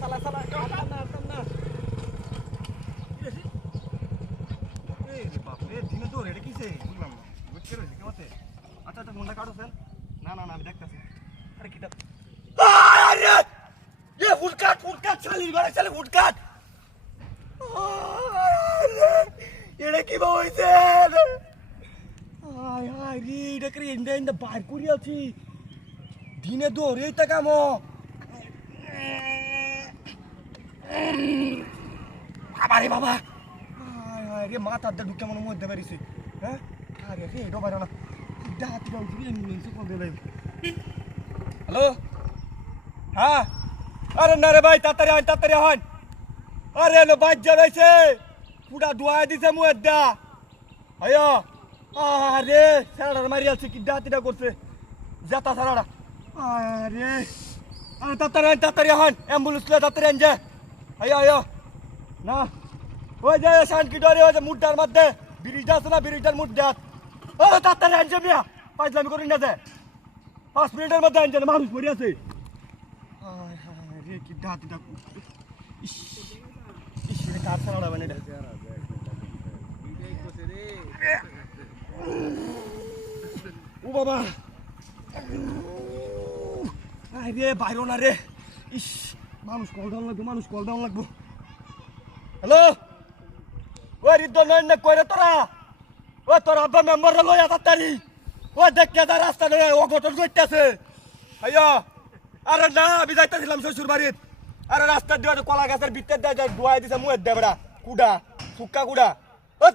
সালা সালা না বাপরে দিনে তো রেডি কিসে বুঝলাম না বুঝতে রয়েছে কেমতে আচ্ছা আচ্ছা মনটা কাটছেন না না না আমি দেখতাছি আরে কিটা আরে ये ফুটকাট চালির ঘরে চলে ফুটকাট এড়ে কি হইছে আয় আয় রে এটা করে ইন্দা বাইর করি আছি দিনে দৌড়ে এটা কামো বাবা রে বাবা আয় আয় রে মাথার দা ঢুকে মনে মধ্যে বেরিয়েছে হ্যাঁ আরে রে এটা বাইরে না ডাহাতি গাউছি অ্যাম্বুলেন্সে কল দিলাম হ্যালো হ্যাঁ আরে না রে ভাই তাড়াতাড়ি হন আরে লো বাইক জ্বালাইছে পুরা ধোয়া দিছে মুদ্দা আয়ো আরে সারাটা মারি আছে কি ডাহাতিটা করছে যাতা সারাটা আরে আরে তাড়াতাড়ি হন অ্যাম্বুলেন্স লে তাড়াতাড়ি আন যা আয়ো না ওই যে শান কি ডরে ওই যে মুড্ডার মধ্যে ব্রিজটা আছে না ব্রিজটার মুড্ডা ও তাড়াতাড়ি আন যা মিয়া পাঁচলামি করি না যে 5 মিনিটের মধ্যে আন যা মানুষ পড়ে আছে রে কি ডাহাতিটা ইস রে কার সারাটা বানে এটা ও বাবা আরে বাইরো না রে ইস মানুষ কল ডাউন লাগবো হ্যালো ও রিদ্দ নয় না কইরে তোরা ও তোর আব্বা মেম্বার লইয়া তাড়াতাড়ি ও দেখকে দা রাস্তা ধরে অঘটন করতেছে আইয়া আরে না আমি যাইতেছিলাম শ্বশুর বাড়ির আরে রাস্তা দিয়ে কলা গাছের ভিতর দিয়ে যায় ডুয়াই দিছে মুয়ের দে বেড়া কুডা সুক্কা কুডা ও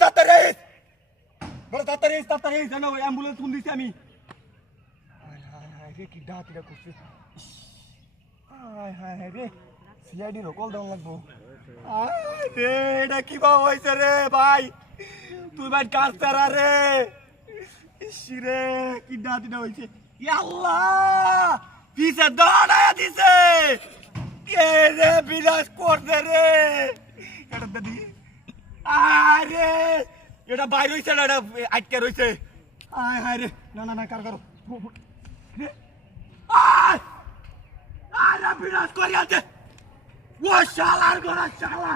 তাড়াতাড়ি জানো অ্যাম্বুলেন্স ফোন দিছি আমি রে কি ডাহাতিটা করছে হায় রে সিআইডি কল ডাউন লাগবো রে এটা কি বা হয়েছে রে ভাই তুই ভাই কাজ তারা রে রে কি ডাহাতিটা হয়েছে আল্লাহ পিছে দৌড়ায়া দিছে কে রে বিনাশ করছে রে এটা দাদি আরে এটা বাইরে হইছে না এটা আটকে রইছে হায় রে না কার আরে বিনাশ করি আছে ও শালার গোরা শালা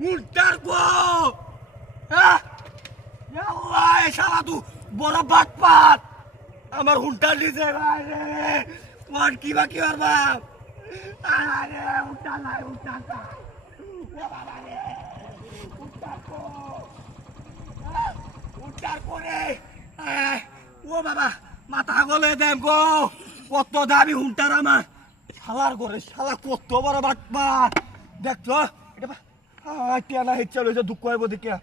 মুন্টার গো আল্লাহ এ শালা তু বড় বাটপাত আমার হুন্টার লিছে ভাই রে কোন কি বাকি আর বাপ আরে উঠা নাই ও বাবা রে উঠার করে ও বাবা মাথা গলে দেম গো কত দাবি হুন্টার আমার শালার ঘরে শালা কত বড় বাটপা দেখছো এটা টিয়া না হিচ্ছা লইছে দুঃখ হইব দেখিয়া